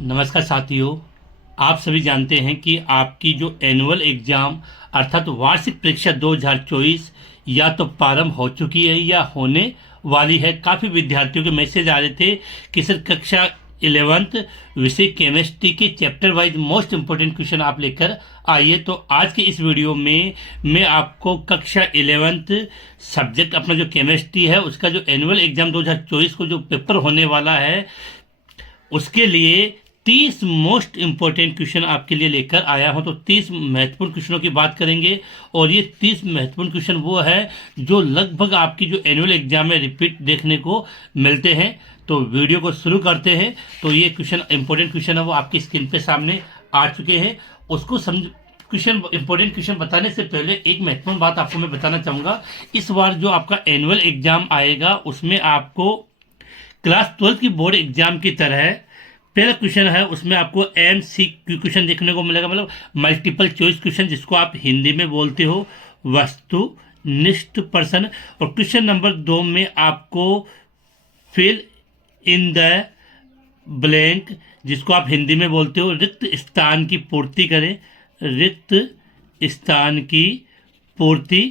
नमस्कार साथियों। आप सभी जानते हैं कि आपकी जो एनुअल एग्ज़ाम अर्थात वार्षिक परीक्षा 2024 या तो प्रारंभ हो चुकी है या होने वाली है। काफ़ी विद्यार्थियों के मैसेज आ रहे थे कि सर कक्षा 11th विषय केमिस्ट्री के chapter wise most important question आप लेकर आइए। तो आज के इस वीडियो में मैं आपको कक्षा 11th सब्जेक्ट अपना जो केमिस्ट्री है उसका जो एनुअल एग्ज़ाम 2024 को जो पेपर होने वाला है उसके लिए 30 मोस्ट इंपॉर्टेंट क्वेश्चन आपके लिए लेकर आया हूं। तो 30 महत्वपूर्ण क्वेश्चनों की बात करेंगे और ये 30 महत्वपूर्ण क्वेश्चन वो है जो लगभग आपकी जो एनुअल एग्जाम में रिपीट देखने को मिलते हैं। तो वीडियो को शुरू करते हैं। तो ये क्वेश्चन इंपॉर्टेंट क्वेश्चन है वो आपकी स्क्रीन पे सामने आ चुके हैं। उसको समझ क्वेश्चन इंपॉर्टेंट क्वेश्चन बताने से पहले एक महत्वपूर्ण बात आपको मैं बताना चाहूँगा। इस बार जो आपका एनुअल एग्जाम आएगा उसमें आपको क्लास 12 की बोर्ड एग्जाम की तरह पहला क्वेश्चन है उसमें आपको MCQ क्वेश्चन देखने को मिलेगा, मतलब मल्टीपल चॉइस क्वेश्चन जिसको आप हिंदी में बोलते हो वस्तुनिष्ठ प्रश्न। और क्वेश्चन नंबर 2 में आपको फिल इन द ब्लैंक जिसको आप हिंदी में बोलते हो रिक्त स्थान की पूर्ति करें, रिक्त स्थान की पूर्ति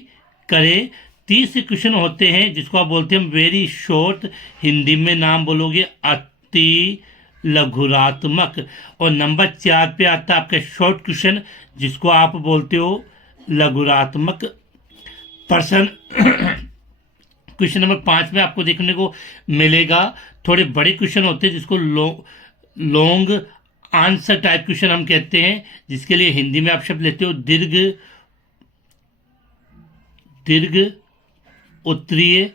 करें। 30 क्वेश्चन होते हैं जिसको आप बोलते हैं वेरी शॉर्ट, हिंदी में नाम बोलोगे अति लघुरात्मक। और नंबर 4 पे आता है आपका शॉर्ट क्वेश्चन जिसको आप बोलते हो लघुरात्मक प्रश्न। क्वेश्चन नंबर 5 में आपको देखने को मिलेगा थोड़े बड़े क्वेश्चन होते हैं जिसको लॉन्ग आंसर टाइप क्वेश्चन हम कहते हैं, जिसके लिए हिंदी में आप शब्द लेते हो दीर्घ उत्तरीय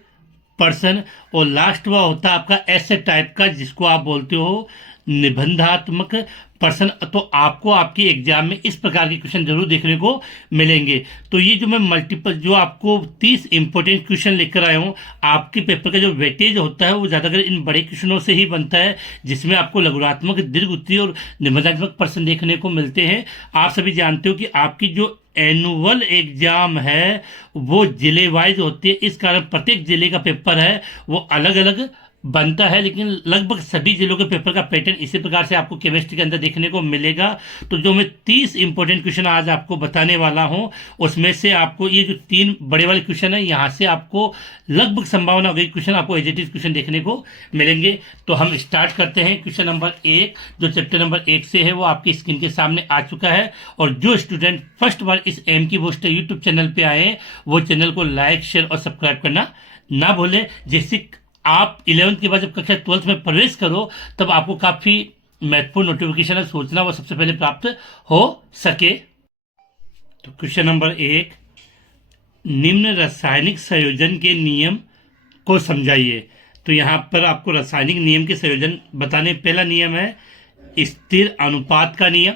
प्रश्न। और लास्ट वह होता है आपका ऐसे टाइप का जिसको आप बोलते हो निबंधात्मक प्रश्न। तो आपको आपकी एग्जाम में इस प्रकार के क्वेश्चन जरूर देखने को मिलेंगे। तो ये जो मैं मल्टीपल जो आपको 30 इंपॉर्टेंट क्वेश्चन लेकर आया हूँ, आपके पेपर का जो वेटेज होता है वो ज़्यादातर इन बड़े क्वेश्चनों से ही बनता है जिसमें आपको लघुरात्मक, दीर्घ उत्तरीय और निबंधात्मक प्रश्न देखने को मिलते हैं। आप सभी जानते हो कि आपकी जो एनुअल एग्जाम है वो जिले वाइज होती है, इस कारण प्रत्येक जिले का पेपर है वो अलग अलग बनता है, लेकिन लगभग सभी जिलों के पेपर का पैटर्न इसी प्रकार से आपको केमिस्ट्री के अंदर देखने को मिलेगा। तो जो मैं 30 इंपॉर्टेंट क्वेश्चन आज आपको बताने वाला हूं उसमें से आपको ये जो 3 बड़े वाले क्वेश्चन है यहाँ से आपको लगभग संभावना हो गई क्वेश्चन आपको एज इट इज क्वेश्चन देखने को मिलेंगे। तो हम स्टार्ट करते हैं। क्वेश्चन नंबर 1 जो चैप्टर नंबर 1 से है वो आपकी स्क्रीन के सामने आ चुका है। और जो स्टूडेंट फर्स्ट बार इस एम की बूस्टर यूट्यूब चैनल पे आए वो चैनल को लाइक, शेयर और सब्सक्राइब करना ना भूलें, जिससे आप 11th के बाद जब कक्षा 12th में प्रवेश करो तब आपको काफ़ी महत्वपूर्ण नोटिफिकेशन है सोचना वो सबसे पहले प्राप्त हो सके। तो क्वेश्चन नंबर 1, निम्न रासायनिक संयोजन के नियम को समझाइए। तो यहाँ पर आपको रासायनिक नियम के संयोजन बताने। पहला नियम है स्थिर अनुपात का नियम,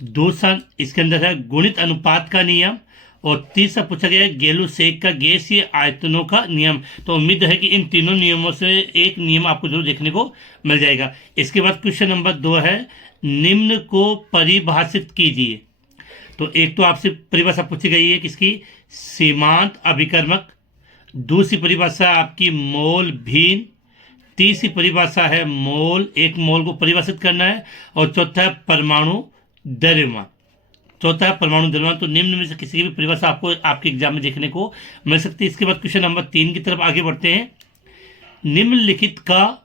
दूसरा इसके अंदर है गुणित अनुपात का नियम, और तीसरा पूछा गया है गेलुसेक का गैसीय आयतनों का नियम। तो उम्मीद है कि इन तीनों नियमों से एक नियम आपको जरूर देखने को मिल जाएगा। इसके बाद क्वेश्चन नंबर 2 है निम्न को परिभाषित कीजिए। तो एक तो आपसे परिभाषा पूछी गई है किसकी, सीमांत अभिकर्मक। दूसरी परिभाषा आपकी मोल भिन्न। तीसरी परिभाषा है मोल, एक मोल को परिभाषित करना है। और चौथा है परमाणु द्रव्यमान। चौथा है परमाणु द्रव्यमान। तो निम्न में से किसी भी परिभाषा आपको आपके एग्जाम में देखने को मिल सकती है। इसके बाद क्वेश्चन नंबर 3 की तरफ आगे बढ़ते हैं। निम्नलिखित का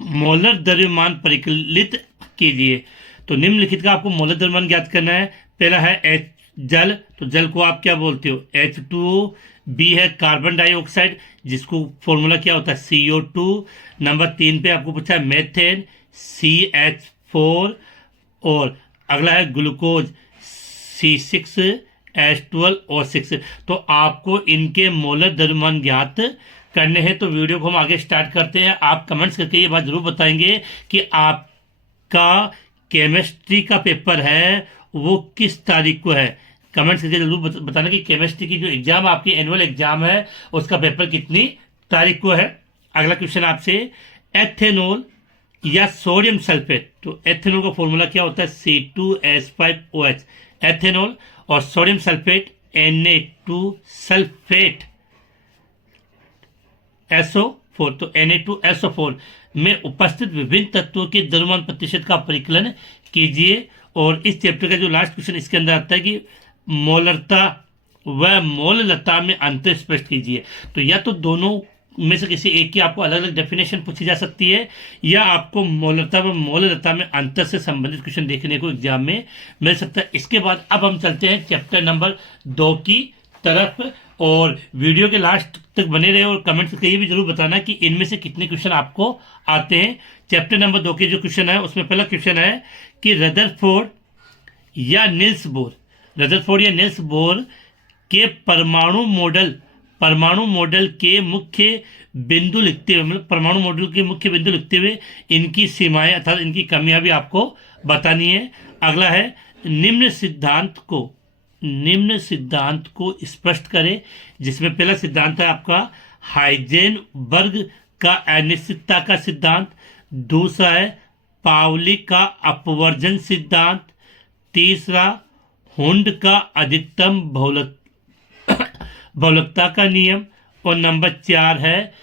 मोलर द्रव्यमान परिकलित कीजिए। तो निम्नलिखित का आपको मोलर द्रव्यमान ज्ञात करना है। पहला है जल, तो जल को आप क्या बोलते हो H2O। बी है कार्बन डाइऑक्साइड जिसको फॉर्मूला क्या होता है CO2। नंबर 3 पे आपको पूछा है मेथेन CH4। और अगला है ग्लूकोज C6H12O6। तो आपको इनके मोलर द्रव्यमान ज्ञात करने हैं। तो वीडियो को हम आगे स्टार्ट करते हैं। आप कमेंट्स करके ये बात जरूर बताएंगे कि आपका केमिस्ट्री का पेपर है वो किस तारीख को है। कमेंट्स करके जरूर बताना कि केमिस्ट्री की जो एग्जाम आपकी एनुअल एग्जाम है उसका पेपर कितनी तारीख को है। अगला क्वेश्चन आपसे एथेनॉल या सोडियम सल्फेट। तो एथेनॉल का फॉर्मूला क्या होता है C2H5OH एथेनॉल, और sodium sulphate Na2 sulphate SO4। तो Na2SO4 में उपस्थित विभिन्न तत्वों के द्रव्यमान प्रतिशत का परिकलन कीजिए। और इस चैप्टर का जो लास्ट क्वेश्चन इसके अंदर आता है कि मोलरता व मोललता में अंतर स्पष्ट कीजिए। तो या तो दोनों में से किसी एक की आपको अलग अलग डेफिनेशन पूछी जा सकती है, या आपको मोलरता व मोललता में अंतर से संबंधित क्वेश्चन देखने को एग्जाम में मिल सकता है। इसके बाद अब हम चलते हैं चैप्टर नंबर 2 की तरफ, और वीडियो के लास्ट तक बने रहे और कमेंट करके ये भी जरूर बताना कि इनमें से कितने क्वेश्चन आपको आते हैं। चैप्टर नंबर 2 के जो क्वेश्चन है उसमें पहला क्वेश्चन है कि रदरफोर्ड या निल्स बोर के परमाणु मॉडल के मुख्य बिंदु लिखते हुए, मतलब परमाणु मॉडल के मुख्य बिंदु लिखते हुए इनकी सीमाएं अर्थात इनकी कमियां भी आपको बतानी है। अगला है निम्न सिद्धांत को स्पष्ट करें, जिसमें पहला सिद्धांत है आपका हाइजेनबर्ग का अनिश्चितता का सिद्धांत, दूसरा है पाउली का अपवर्जन सिद्धांत, तीसरा हुंड का अधिकतम बहुलकता का नियम, और नंबर 4 है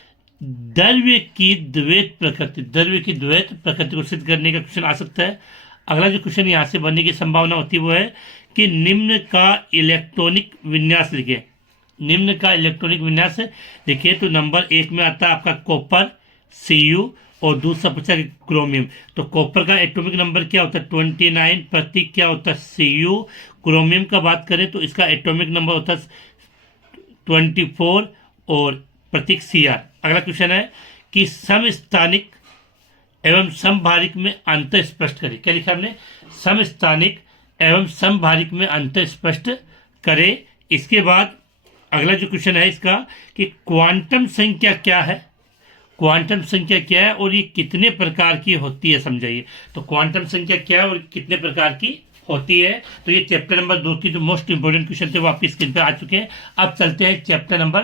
द्रव्य की द्वैत प्रकृति को सिद्ध करने का क्वेश्चन आ सकता है। अगला जो क्वेश्चन यहाँ से बनने की संभावना होती है वो है कि निम्न का इलेक्ट्रॉनिक विन्यास लिखिए। तो नंबर 1 में आता है आपका कॉपर Cu, और दूसरा पूछा कि क्रोमियम। तो कॉपर का एटॉमिक नंबर क्या होता है 29, प्रतीक क्या होता है Cu। क्रोमियम का बात करें तो इसका एटॉमिक नंबर होता है 24 और प्रतीक Cr। अगला क्वेश्चन है कि समस्थानिक एवं समभारिक में अंतर स्पष्ट करें। क्या लिखा हमने? समस्थानिक एवं समभारिक में अंतर स्पष्ट करें। इसके बाद अगला जो क्वेश्चन है इसका कि क्वांटम संख्या क्या है और ये कितने प्रकार की होती है, समझाइए। तो क्वांटम संख्या क्या है और कितने प्रकार की होती है। तो ये चैप्टर नंबर 2 की जो मोस्ट इंपोर्टेंट क्वेश्चन थे वो आपकी स्क्रीन पे आ चुके हैं। अब चलते हैं चैप्टर नंबर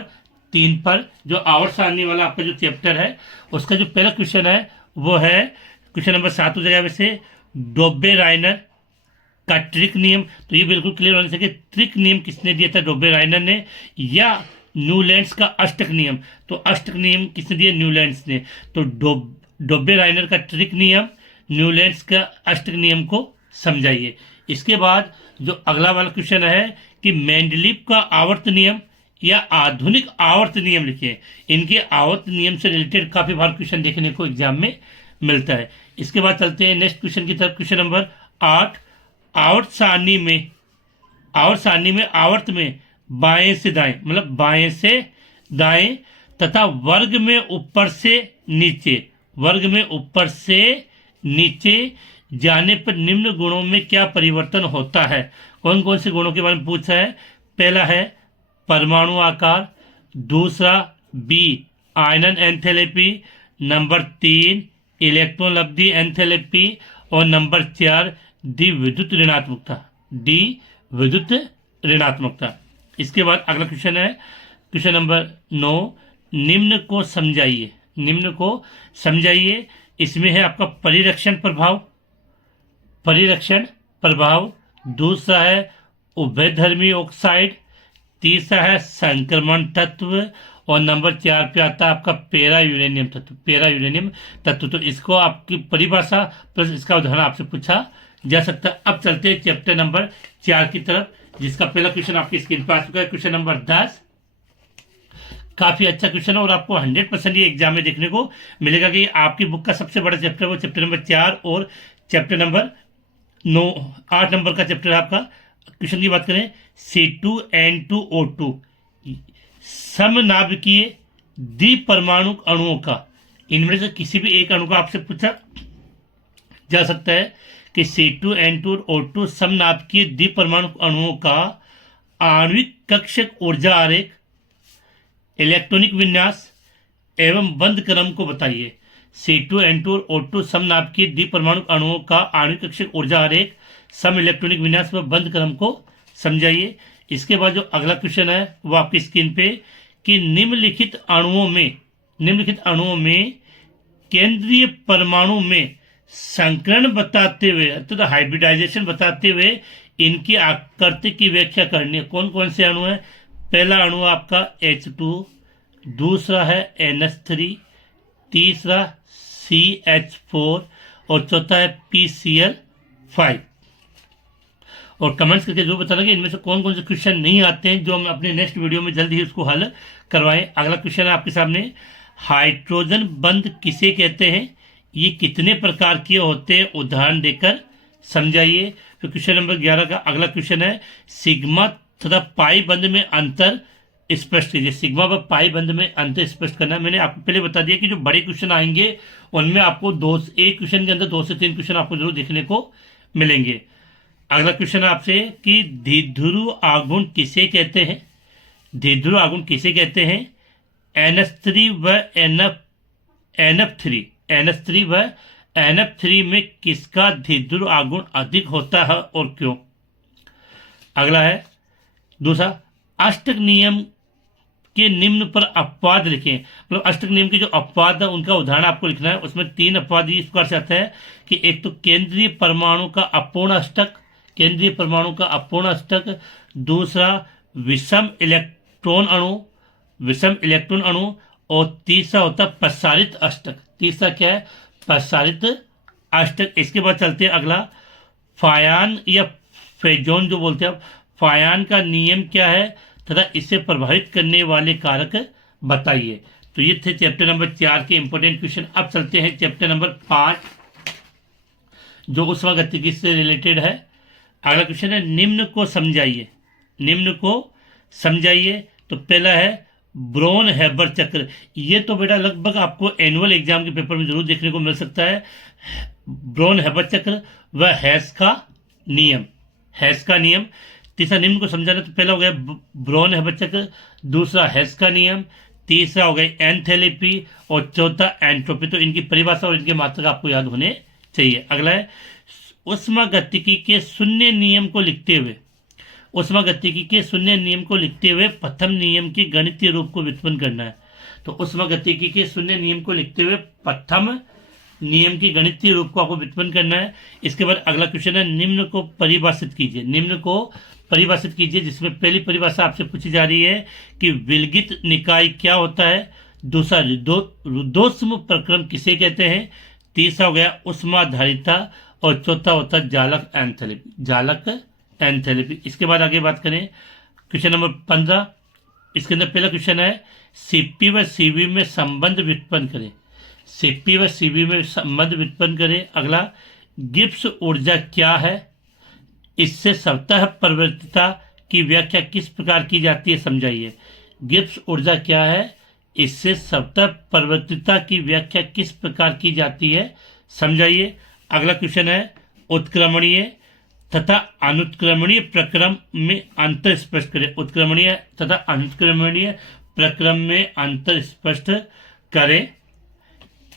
3 पर, जो आवर्त सारणी वाला आपका जो चैप्टर है उसका जो पहला क्वेश्चन है वो है क्वेश्चन नंबर 7 हो जाएगा वैसे, डोबे-राइनर का ट्रिक नियम। तो ये बिल्कुल क्लियर होने से कि ट्रिक नियम किसने दिया था, डोबे-राइनर ने, या न्यूलैंड्स का अष्टक नियम। तो अष्टक नियम किसने दिया? न्यूलैंड्स ने। तो डोबे-राइनर का ट्रिक नियम, न्यूलैंड्स का अष्टक नियम को समझाइए। इसके बाद जो अगला वाला क्वेश्चन है कि मेंडलीव का आवर्त नियम या आधुनिक आवर्त नियम लिखिए। इनके आवर्त नियम से रिलेटेड काफी बार क्वेश्चन देखने को एग्जाम में मिलता है। इसके बाद चलते हैं नेक्स्ट क्वेश्चन की तरफ। क्वेश्चन नंबर 8, आवर्त सारणी में आवर्त में बाएं से दाएं, मतलब बाएं से दाएं तथा वर्ग में ऊपर से नीचे जाने पर निम्न गुणों में क्या परिवर्तन होता है। कौन कौन से गुणों के बारे में पूछा है? पहला है परमाणु आकार, दूसरा बी आयनन एंथैल्पी, नंबर 3 इलेक्ट्रॉन लब्धि एंथैल्पी, और नंबर 4 द्विविद्युत ऋणात्मकता। इसके बाद अगला क्वेश्चन है क्वेश्चन नंबर 9, निम्न को समझाइए। इसमें है आपका परिरक्षण प्रभाव, दूसरा है उभयधर्मी ऑक्साइड, तीसरा है संक्रमण तत्व, और नंबर 4 पे आता है आपका पेरा यूरेनियम तत्व। तो इसको आपकी परिभाषा प्लस इसका उदाहरण आपसे पूछा जा सकता है। अब चलते हैं चैप्टर नंबर 4 की तरफ, जिसका पहला क्वेश्चन आपकी स्क्रीन पर आ चुका है। क्वेश्चन नंबर 10 काफी अच्छा क्वेश्चन है और आपको 100% ये एग्जाम में देखने को मिलेगा कि आपकी बुक का सबसे बड़ा चैप्टर वो चैप्टर नंबर 4 और चैप्टर नंबर 8 नंबर का चैप्टर है आपका। क्वेश्चन की बात करें, C2N2O2 समनाभिकीय द्विपरमाणु अणुओं का, इनमें से किसी भी एक अणु का आपसे पूछा जा सकता है कि C2N2O2 समनाभिकीय द्विपरमाणु अणुओं का आणविक कक्षक ऊर्जा आरेख, इलेक्ट्रॉनिक विन्यास एवं बंध क्रम को बताइए। C2N2O2 समनाभिकीय द्विपरमाणु अणुओं का आणविक कक्षक ऊर्जा आरेख, सम इलेक्ट्रॉनिक विन्यास व बंध क्रम को समझाइए। इसके बाद जो अगला क्वेश्चन है वो आपकी स्क्रीन पे कि निम्नलिखित अणुओं में केंद्रीय परमाणु में संकरण बताते हुए अर्थात हाइब्रिडाइजेशन बताते हुए इनकी आकृति की व्याख्या करनी है। कौन कौन से अणु है? पहला अणु आपका H2, दूसरा है NH3, तीसरा CH4 और चौथा है PCl5। और कमेंट्स करके जो बताना कि इनमें से कौन कौन से क्वेश्चन नहीं आते हैं, जो हम अपने नेक्स्ट वीडियो में जल्द ही उसको हल करवाएं। अगला क्वेश्चन है आपके सामने, हाइड्रोजन बंध किसे कहते हैं, ये कितने प्रकार के होते हैं, उदाहरण देकर समझाइए। तो क्वेश्चन नंबर 11 का अगला क्वेश्चन है, सिग्मा तथा पाई बंध में अंतर स्पष्ट कीजिए। सिग्मा व पाई बंध में अंतर स्पष्ट करना है। मैंने आपको पहले बता दिया कि जो बड़े क्वेश्चन आएंगे उनमें आपको एक क्वेश्चन के अंदर 2 से 3 क्वेश्चन आपको जरूर देखने को मिलेंगे। अगला क्वेश्चन है आपसे कि द्विध्रुव आघूर्ण किसे कहते हैं, द्विध्रुव आघूर्ण किसे कहते हैं, NH3 व NF3 व NF3 में किसका द्विध्रुव आघूर्ण अधिक होता है और क्यों। अगला है दूसरा, अष्टक नियम के निम्न पर अपवाद लिखें। मतलब अष्टक नियम के जो अपवाद है उनका उदाहरण आपको लिखना है। उसमें 3 अपवाद इस प्रकार से आता है कि एक तो केंद्रीय परमाणु का अपूर्ण अष्टक, केंद्रीय परमाणु का अपूर्ण अष्टक, दूसरा विषम इलेक्ट्रॉन अणु, और तीसरा होता है प्रसारित अष्टक। तीसरा क्या है, प्रसारित अष्टक। इसके बाद चलते हैं अगला, फायान या फेजोन जो बोलते हैं, फायान का नियम क्या है तथा इसे प्रभावित करने वाले कारक बताइए। तो ये थे चैप्टर नंबर 4 के इंपॉर्टेंट क्वेश्चन। अब चलते हैं चैप्टर नंबर 5 जो ऊष्मागतिकी से रिलेटेड है। अगला क्वेश्चन है, निम्न को समझाइए, निम्न को समझाइए। तो पहला है ब्रोन हैबर चक्र। ये तो बेटा लगभग आपको एनुअल एग्जाम के पेपर में जरूर देखने को मिल सकता है। ब्रोन हैबर चक्र व हैस का नियम, हैस का नियम। तीसरा निम्न को समझाना, तो पहला हो गया ब्रोन हैबर चक्र, दूसरा हैस का नियम, तीसरा हो गया एंथैल्पी और चौथा एंट्रोपी। तो इनकी परिभाषा और इनके मात्रक आपको याद होने चाहिए। अगला है ऊष्मागतिकी के शून्य नियम को लिखते हुए, ऊष्मागतिकी के शून्य नियम को लिखते हुए प्रथम नियम के गणितीय रूप को व्युत्पन्न करना है। तो ऊष्मागतिकी के शून्य नियम को लिखते हुए प्रथम नियम की गणितीय रूप को आपको व्युत्पन्न करना है। इसके बाद अगला क्वेश्चन है, निम्न को परिभाषित कीजिए, निम्न को परिभाषित कीजिए, जिसमें पहली परिभाषा आपसे पूछी जा रही है कि विलगित निकाय क्या होता है, दूसरा रुद्धोष्म प्रक्रम किसे कहते हैं, तीसरा हो गया ऊष्माधारिता और चौथा होता है जालक एंथैल्पी, जालक एंथैल्पी। इसके बाद आगे बात करें क्वेश्चन नंबर 15। इसके अंदर पहला क्वेश्चन है, सीपी व सीबी में संबंध व्युत्पन्न करें, सीपी व सीबी में संबंध व्युत्पन्न करें। अगला, गिब्स ऊर्जा क्या है, इससे स्वतः परिवर्तिता की व्याख्या किस प्रकार की जाती है, समझाइए। गिब्स ऊर्जा क्या है, इससे स्वतः परिवर्तिता की व्याख्या किस प्रकार की जाती है, समझाइए। अगला क्वेश्चन है, उत्क्रमणीय तथा अनुत्क्रमणीय प्रक्रम में अंतर स्पष्ट करें, उत्क्रमणीय तथा अनुत्क्रमणीय प्रक्रम में अंतर स्पष्ट करें।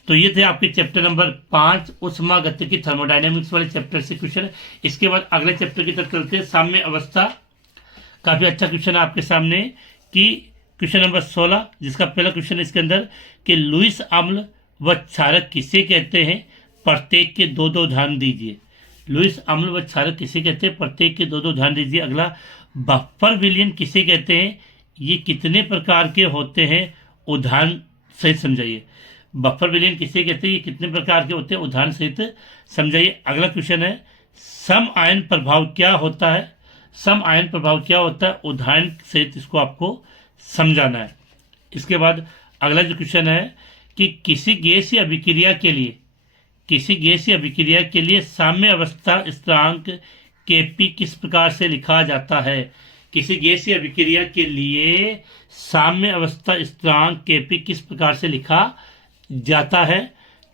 तो ये थे आपके चैप्टर नंबर 5 ऊष्मागतिकी थर्मोडायनेमिक्स वाले चैप्टर से क्वेश्चन। इसके बाद अगले चैप्टर की तरफ चलते हैं, साम्य अवस्था। काफी अच्छा क्वेश्चन है आपके सामने कि क्वेश्चन नंबर 16, जिसका पहला क्वेश्चन है इसके अंदर कि लुईस अम्ल व क्षारक किसे कहते हैं, प्रत्येक के 2-2 उदाहरण दीजिए। लुईस अम्ल व क्षारक किसे कहते हैं, प्रत्येक के 2-2 उदाहरण दीजिए। अगला, बफर विलयन किसे कहते हैं, ये कितने प्रकार के होते हैं, उदाहरण सहित समझाइए। बफर विलयन किसे कहते हैं, ये कितने प्रकार के होते हैं, उदाहरण सहित समझाइए। अगला क्वेश्चन है, सम आयन प्रभाव क्या होता है, सम आयन प्रभाव क्या होता है, उदाहरण सहित इसको आपको समझाना है। इसके बाद अगला जो क्वेश्चन है कि किसी गैस या अभिक्रिया के लिए, किसी गैस या अभिक्रिया के लिए साम्य अवस्था स्थिरांक Kp किस प्रकार से लिखा जाता है, किसी गैस या अभिक्रिया के लिए साम्य अवस्था स्थिरांक Kp किस प्रकार से लिखा जाता है,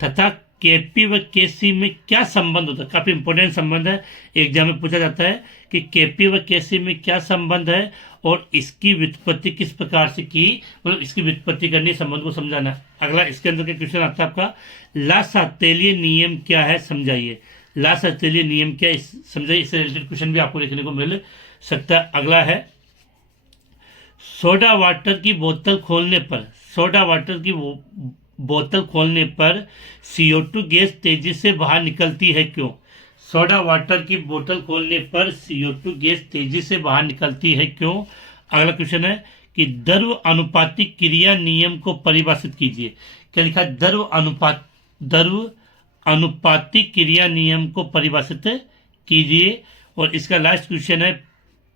तथा Kp व Kc में क्या संबंध होता है। काफी इंपॉर्टेंट संबंध है, एग्जाम में पूछा जाता है कि Kp व Kc में क्या संबंध है और इसकी व्युत्पत्ति किस प्रकार से की, मतलब इसकी व्युत्पत्ति करनी, संबंध को समझाना है। अगला इसके अंदर का क्वेश्चन आता है आपका, लासातेलिय नियम क्या है, समझाइए। लासातेलिय नियम क्या है, समझाइए। इससे रिलेटेड क्वेश्चन भी आपको देखने को मिल सकता है। अगला है, सोडा वाटर की बोतल खोलने पर, सोडा वाटर की बोतल खोलने पर CO2 गैस तेजी से बाहर निकलती है, क्यों। सोडा वाटर की बोतल खोलने पर CO2 गैस तेजी से बाहर निकलती है, क्यों। अगला क्वेश्चन है कि द्रव अनुपातिक क्रिया नियम को परिभाषित कीजिए। क्या लिखा है, द्रव अनुपात द्रव अनुपातिक क्रिया नियम को परिभाषित कीजिए। और इसका लास्ट क्वेश्चन है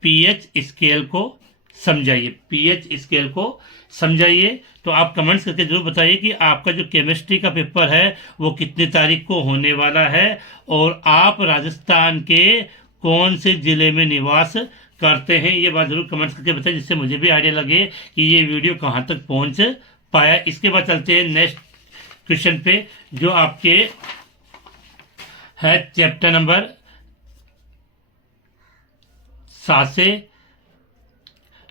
पीएच स्केल को समझाइए। पीएच स्केल को समझाइए। तो आप कमेंट्स करके जरूर बताइए कि आपका जो केमिस्ट्री का पेपर है वो कितनी तारीख को होने वाला है और आप राजस्थान के कौन से जिले में निवास करते हैं। ये बात जरूर कमेंट्स करके बताइए, जिससे मुझे भी आइडिया लगे कि ये वीडियो कहाँ तक पहुँच पाया। इसके बाद चलते हैं नेक्स्ट क्वेश्चन पे, जो आपके है चैप्टर नंबर 7 से,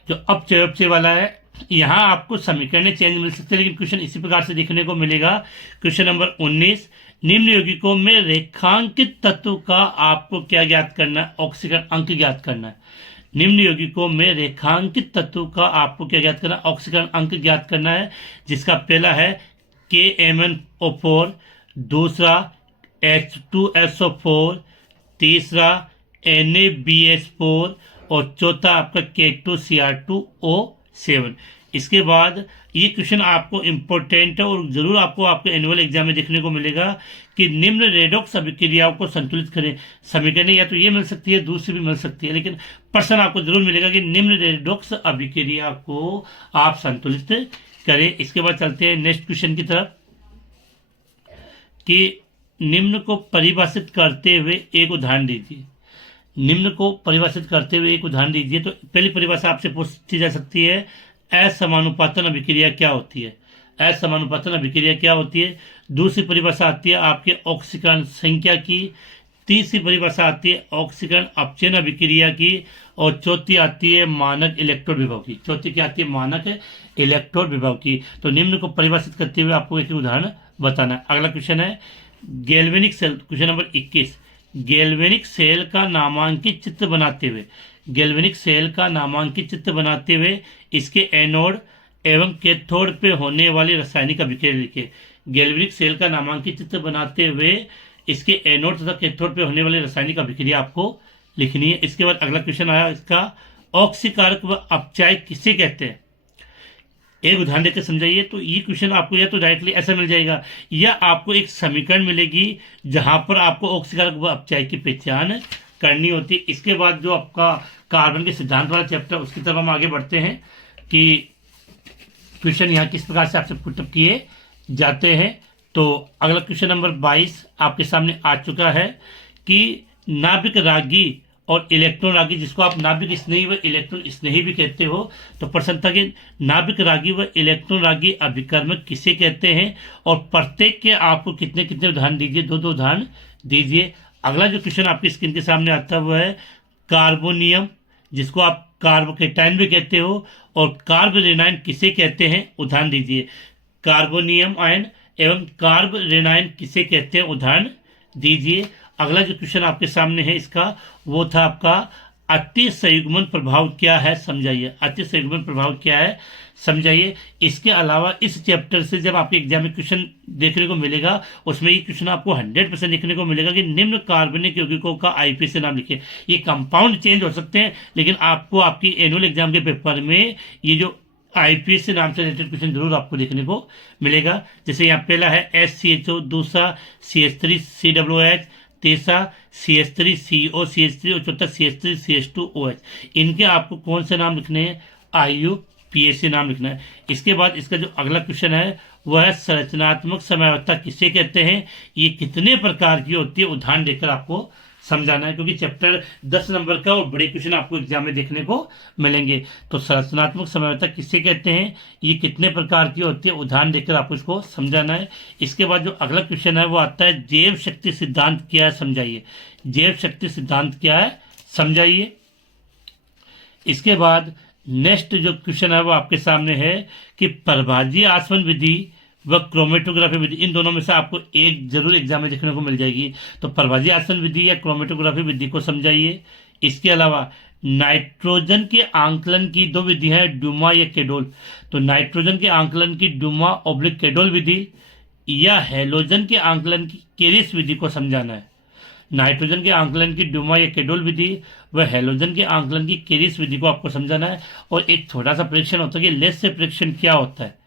जो अब चैप्टर वाला है। यहाँ आपको समीकरण चेंज मिल सकते हैं, लेकिन क्वेश्चन इसी प्रकार से देखने को मिलेगा। क्वेश्चन नंबर 19, निम्न यौगिकों में रेखांकित तत्व का आपको क्या ज्ञात करना है? ऑक्सीकरण अंक ज्ञात करना है। निम्न यौगिकों में रेखांकित तत्व का आपको क्या ज्ञात करना है? ऑक्सीकरण अंक ज्ञात करना है, जिसका पहला है KMnO4, दूसरा H2SO4, तीसरा NaBH4 और चौथा आपका K2Cr2O7। इसके बाद ये क्वेश्चन आपको इम्पोर्टेंट है और जरूर आपको आपके एनुअल एग्जाम में देखने को मिलेगा कि निम्न रेडॉक्स अभिक्रियाओं को संतुलित करें। समीकरण या तो ये मिल सकती है, दूसरी भी मिल सकती है, लेकिन प्रश्न आपको जरूर मिलेगा कि निम्न रेडॉक्स अभिक्रिया को आप संतुलित करें। इसके बाद चलते हैं नेक्स्ट क्वेश्चन की तरफ, कि निम्न को परिभाषित करते हुए एक उदाहरण दीजिए। निम्न को परिभाषित करते हुए एक उदाहरण दीजिए। तो पहली परिभाषा आपसे पूछी जा सकती है, असमानुपातन अभिक्रिया क्या होती है? असमानुपातन अभिक्रिया क्या होती है? दूसरी परिभाषा आती है आपके ऑक्सीकरण संख्या की। तीसरी परिभाषा आती है ऑक्सीकरण अपचयन अभिक्रिया की। और चौथी आती है मानक इलेक्ट्रोड विभव की। चौथी क्या आती है? मानक इलेक्ट्रोड विभव की। तो निम्न को परिभाषित करते हुए आपको एक उदाहरण बताना है। अगला क्वेश्चन है galvanic cell, question number 21, galvanic cell का नामांकित चित्र बनाते हुए, गैल्वेनिक सेल का नामांकित चित्र बनाते हुए इसके एनोड एवं कैथोड पे होने वाली रासायनिक अभिक्रिया लिखिए। गैल्वेनिक सेल का नामांकित चित्र बनाते हुए इसके एनोड तथा कैथोड पे होने वाली रासायनिक अभिक्रिया आपको लिखनी है। इसके बाद अगला क्वेश्चन आया इसका, ऑक्सीकारक व अपचायक किसे कहते हैं? एक उदाहरण देकर समझाइए। तो ये क्वेश्चन आपको या तो डायरेक्टली ऐसा मिल जाएगा, या आपको एक समीकरण मिलेगी जहां पर आपको ऑक्सीकारक व अपचायक की पहचान करनी होती है। इसके बाद जो आपका कार्बन के सिद्धांत वाला चैप्टर, उसकी तरफ हम आगे बढ़ते हैं कि क्वेश्चन यहाँ किस प्रकार से आपसे पुटअप किए जाते हैं। तो अगला क्वेश्चन नंबर 22 आपके सामने आ चुका है कि नाभिक रागी और इलेक्ट्रॉन रागी, जिसको आप नाभिक स्नेही व इलेक्ट्रॉन स्नेही भी कहते हो। तो प्रश्न था कि नाभिक रागी व इलेक्ट्रॉन रागी अभिकर्मक किसे कहते हैं, और प्रत्येक के आपको कितने कितने उदाहरण दीजिए, दो दो उदाहरण दीजिए। अगला जो क्वेश्चन आपकी स्क्रीन के सामने आता हुआ है कार्बोनियम, जिसको आप कार्बोकेटाइन भी कहते हो, और कार्बोरेनाइन किसे कहते हैं, उदाहरण दीजिए। कार्बोनियम आयन एवं कार्बोरेनाइन किसे कहते हैं, उदाहरण दीजिए। अगला जो क्वेश्चन आपके सामने है इसका, वो था आपका अति संयुग्मन प्रभाव क्या है, समझाइए। अति संयुग्मन प्रभाव क्या है, समझाइए। इसके अलावा इस चैप्टर से जब आपके एग्जाम में क्वेश्चन देखने को मिलेगा, उसमें ये क्वेश्चन आपको 100% देखने को मिलेगा कि निम्न कार्बनिक यौगिकों का आईपीसी नाम लिखिए। ये कंपाउंड चेंज हो सकते हैं, लेकिन आपको आपकी एनुअल एग्जाम के पेपर में ये जो आईपीएस नाम से रिलेटेड क्वेश्चन जरूर आपको देखने को मिलेगा। जैसे यहाँ पहला है SCHO, दूसरा CH3COOH, तीसरा CH3COCH3 और चौथा CH3CH2OH। इनके आपको कौन से नाम लिखने हैं, IUPAC नाम लिखना है। इसके बाद इसका जो अगला क्वेश्चन है वह है संरचनात्मक समयावस्था किसे कहते हैं, ये कितने प्रकार की होती है, उदाहरण देकर आपको समझाना है, क्योंकि चैप्टर 10 नंबर का और बड़े क्वेश्चन आपको एग्जाम में देखने को मिलेंगे। तो संरचनात्मक समयावस्था किसे कहते हैं, ये कितने प्रकार की होती है, उदाहरण देकर आपको इसको समझाना है। इसके बाद जो अगला क्वेश्चन है वो आता है जैव शक्ति सिद्धांत क्या है, समझाइए। जैव शक्ति सिद्धांत क्या है, समझाइए। इसके बाद नेक्स्ट जो क्वेश्चन है वो आपके सामने है कि प्रभाजी आसवन विधि व क्रोमेटोग्राफी विधि, इन दोनों में से आपको एक जरूर एग्जाम में देखने को मिल जाएगी। तो प्रभाजी आसवन विधि या क्रोमेटोग्राफी विधि को समझाइए। इसके अलावा नाइट्रोजन के आंकलन की दो विधियां हैं, डुमा या केडोल। तो नाइट्रोजन के आंकलन की डुमा ऑब्लिक केडोल विधि, या हैलोजन के आंकलन की केरिस विधि को समझाना है। नाइट्रोजन के आंकलन की डुमा या केडोल विधि व हैलोजन के आंकलन की केरिस विधि को आपको समझाना है। और एक छोटा सा परीक्षण होता है कि लेस से परीक्षण क्या होता है।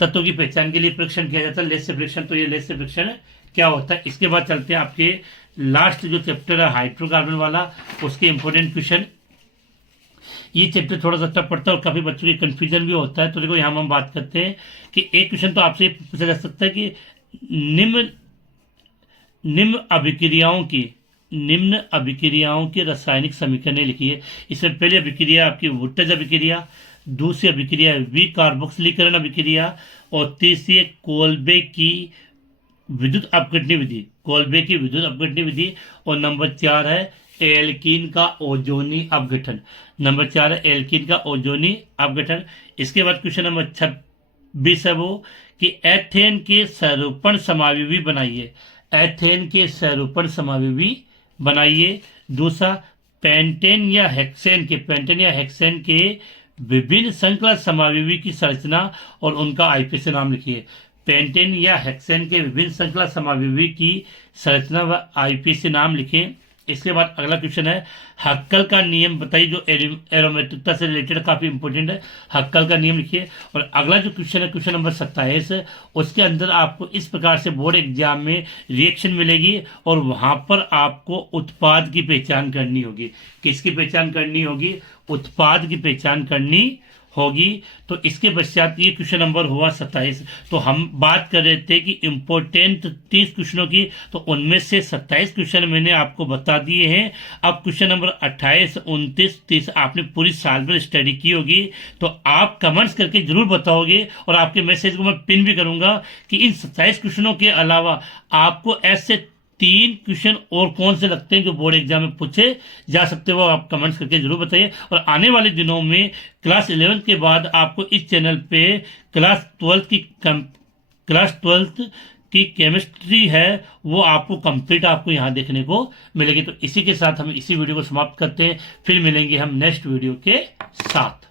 तत्वों की पहचान के लिए परीक्षण किया जाता है, लेस से परीक्षण। तो ये लेस से परीक्षण क्या होता है, इसके बाद चलते हैं आपके लास्ट जो चैप्टर है हाइड्रोकार्बन वाला, उसके इंपॉर्टेंट क्वेश्चन। ये चैप्टर थोड़ा सा टफ पड़ता है और काफ़ी बच्चों की कन्फ्यूजन भी होता है। तो देखो यहाँ हम बात करते हैं कि एक क्वेश्चन तो आपसे पूछा जा सकता है कि निम्न अभिक्रियाओं की रासायनिक समीकरण लिखिए। इसमें पहली अभिक्रिया आपकी वुल्टेज अभिक्रिया, दूसरी अभिक्रिया विकार्बोक्सिलीकरण अभिक्रिया, और तीसरी है कोल्बे की विद्युत अपघटनी विधि, कोल्बे की विद्युत अपघटनी विधि। और नंबर 4 है एल्कीन का ओजोनी अपघटन। नंबर 4 है एल्कीन का ओजोनी अपघटन। इसके बाद क्वेश्चन नंबर 26 है वो कि एथेन के संरूपण समाविवी बनाइए। एथेन के संरूपण समाविवी बनाइए। दूसरा पेंटेन या हेक्सेन के विभिन्न श्रृंखला समाविवी की संरचना और उनका आईपीसी नाम लिखिए। पेंटेन या हेक्सेन के विभिन्न श्रृंखला समाविवी की संरचना व आईपीसी नाम लिखें। इसके बाद अगला क्वेश्चन है हक्कल का नियम बताइए, जो एरोमेटिकता से रिलेटेड काफी इंपॉर्टेंट है। हक्कल का नियम लिखिए। और अगला जो क्वेश्चन है क्वेश्चन नंबर 27, उसके अंदर आपको इस प्रकार से बोर्ड एग्जाम में रिएक्शन मिलेगी और वहां पर आपको उत्पाद की पहचान करनी होगी। किसकी पहचान करनी होगी? उत्पाद की पहचान करनी होगी। तो इसके पश्चात ये क्वेश्चन नंबर हुआ 27। तो हम बात कर रहे थे कि इम्पोर्टेंट 30 क्वेश्चनों की, तो उनमें से 27 क्वेश्चन मैंने आपको बता दिए हैं। अब क्वेश्चन नंबर 28, 29, 30 आपने पूरी साल भर स्टडी की होगी, तो आप कमेंट्स करके जरूर बताओगे और आपके मैसेज को मैं पिन भी करूंगा कि इन 27 क्वेश्चनों के अलावा आपको ऐसे 3 क्वेश्चन और कौन से लगते हैं जो बोर्ड एग्जाम में पूछे जा सकते हो, आप कमेंट्स करके जरूर बताइए। और आने वाले दिनों में क्लास 11 के बाद आपको इस चैनल पे क्लास 12 की केमिस्ट्री है वो आपको कंप्लीट आपको यहाँ देखने को मिलेगी। तो इसी के साथ हम इसी वीडियो को समाप्त करते हैं, फिर मिलेंगे हम नेक्स्ट वीडियो के साथ।